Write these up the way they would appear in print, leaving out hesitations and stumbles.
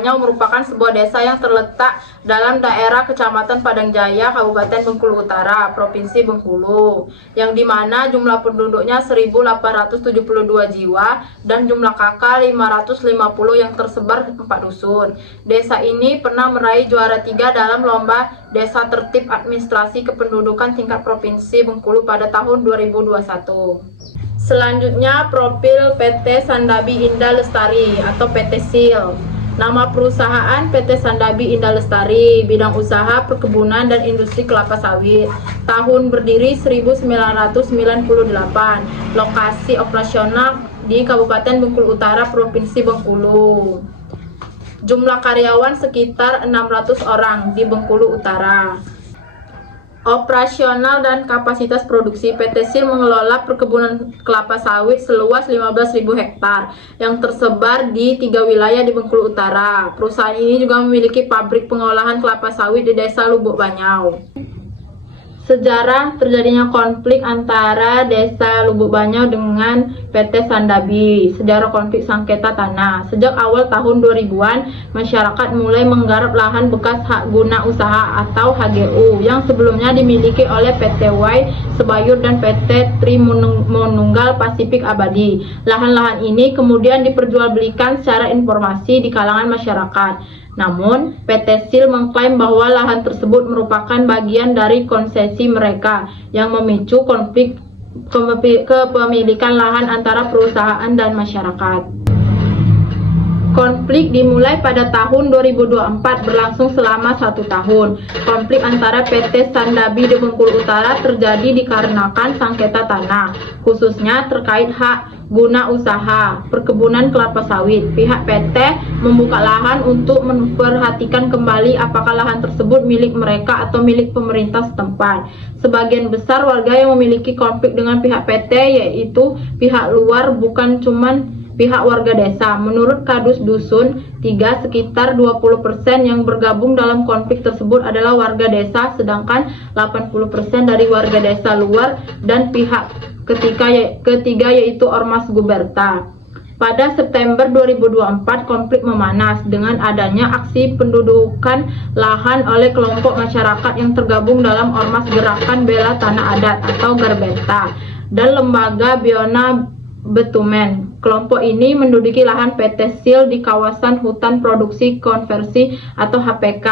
Banyau merupakan sebuah desa yang terletak dalam daerah Kecamatan Padang Jaya, Kabupaten Bengkulu Utara, Provinsi Bengkulu, yang dimana jumlah penduduknya 1.872 jiwa dan jumlah kakak 550 yang tersebar 4 dusun. Desa ini pernah meraih juara 3 dalam lomba Desa Tertib Administrasi Kependudukan tingkat Provinsi Bengkulu pada tahun 2021. Selanjutnya, profil PT Sandabi Indah Lestari atau PT SIL. Nama perusahaan PT Sandabi Indah Lestari, bidang usaha perkebunan dan industri kelapa sawit. Tahun berdiri 1998. Lokasi operasional di Kabupaten Bengkulu Utara, Provinsi Bengkulu. Jumlah karyawan sekitar 600 orang di Bengkulu Utara. Operasional dan kapasitas produksi, PT SIL mengelola perkebunan kelapa sawit seluas 15.000 hektar yang tersebar di 3 wilayah di Bengkulu Utara. Perusahaan ini juga memiliki pabrik pengolahan kelapa sawit di Desa Lubuk Banyau. Sejarah terjadinya konflik antara Desa Lubuk Banyau dengan PT Sandabi. Sejarah konflik sengketa tanah. Sejak awal tahun 2000-an, masyarakat mulai menggarap lahan bekas hak guna usaha atau HGU yang sebelumnya dimiliki oleh PT Y Sebayur dan PT Trimonunggal Pasifik Abadi. Lahan-lahan ini kemudian diperjualbelikan secara informasi di kalangan masyarakat. Namun, PT SIL mengklaim bahwa lahan tersebut merupakan bagian dari konsesi mereka yang memicu konflik kepemilikan lahan antara perusahaan dan masyarakat. Konflik dimulai pada tahun 2024 berlangsung selama 1 tahun. Konflik antara PT Sandabi di Bengkulu Utara terjadi dikarenakan sengketa tanah, khususnya terkait hak guna usaha perkebunan kelapa sawit. Pihak PT membuka lahan untuk memperhatikan kembali apakah lahan tersebut milik mereka atau milik pemerintah setempat. Sebagian besar warga yang memiliki konflik dengan pihak PT yaitu pihak luar, bukan cuman pihak warga desa. Menurut Kadus Dusun 3, sekitar 20% yang bergabung dalam konflik tersebut adalah warga desa, sedangkan 80% dari warga desa luar dan pihak ketiga yaitu Ormas Guberta. Pada September 2024, konflik memanas dengan adanya aksi pendudukan lahan oleh kelompok masyarakat yang tergabung dalam Ormas Gerakan Bela Tanah Adat atau Garbeta dan Lembaga Biona Betumen. Kelompok ini menduduki lahan PT SIL di kawasan hutan produksi konversi atau HPK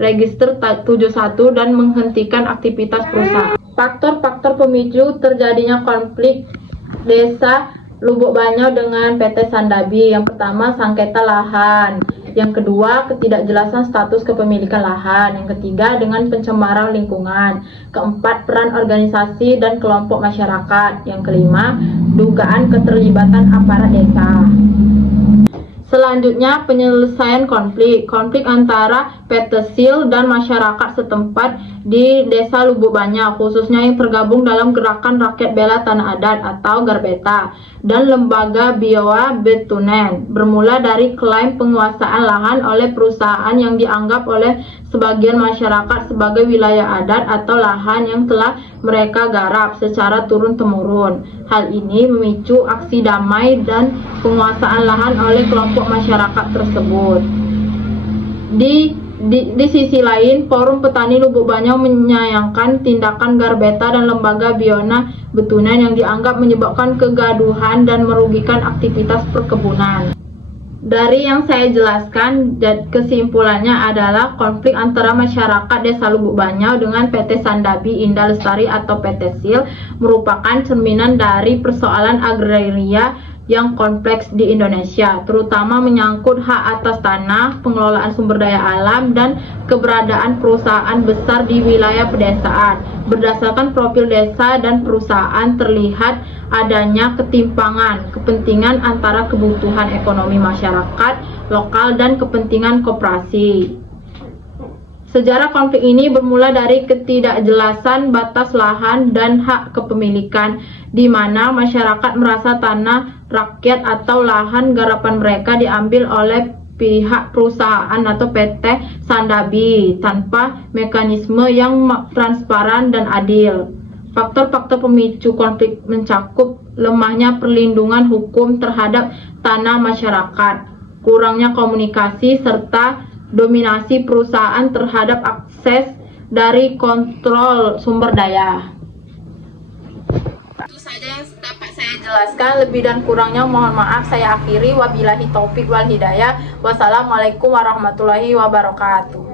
Register 71 dan menghentikan aktivitas perusahaan. Faktor-faktor pemicu terjadinya konflik Desa Lubuk Banyau dengan PT Sandabi. Yang pertama, sengketa lahan. Yang kedua, ketidakjelasan status kepemilikan lahan. Yang ketiga, dengan pencemaran lingkungan. Keempat, peran organisasi dan kelompok masyarakat. Yang kelima, dugaan keterlibatan aparat desa. Selanjutnya, penyelesaian konflik. Konflik antara PT SIL dan masyarakat setempat di Desa Lubuk Banyau, khususnya yang tergabung dalam Gerakan Rakyat Bela Tanah Adat atau Garbeta dan Lembaga Bioa Betunen, bermula dari klaim penguasaan lahan oleh perusahaan yang dianggap oleh sebagian masyarakat sebagai wilayah adat atau lahan yang telah mereka garap secara turun-temurun. Hal ini memicu aksi damai dan penguasaan lahan oleh kelompok masyarakat tersebut. Di sisi lain, Forum Petani Lubuk Banyau menyayangkan tindakan Garbeta dan Lembaga Biona Betunen yang dianggap menyebabkan kegaduhan dan merugikan aktivitas perkebunan. Dari yang saya jelaskan, kesimpulannya adalah konflik antara masyarakat Desa Lubuk Banyau dengan PT Sandabi Indah Lestari atau PT SIL merupakan cerminan dari persoalan agraria yang kompleks di Indonesia, terutama menyangkut hak atas tanah, pengelolaan sumber daya alam, dan keberadaan perusahaan besar di wilayah pedesaan. Berdasarkan profil desa dan perusahaan, terlihat adanya ketimpangan kepentingan antara kebutuhan ekonomi masyarakat lokal dan kepentingan koperasi. Sejarah konflik ini bermula dari ketidakjelasan batas lahan dan hak kepemilikan, di mana masyarakat merasa tanah rakyat atau lahan garapan mereka diambil oleh pihak perusahaan atau PT Sandabi tanpa mekanisme yang transparan dan adil. Faktor-faktor pemicu konflik mencakup lemahnya perlindungan hukum terhadap tanah masyarakat, kurangnya komunikasi, serta dominasi perusahaan terhadap akses dari kontrol sumber daya. Itu saja yang dapat saya jelaskan, lebih dan kurangnya mohon maaf. Saya akhiri, wabillahi taufik wal hidayah. Wassalamualaikum warahmatullahi wabarakatuh.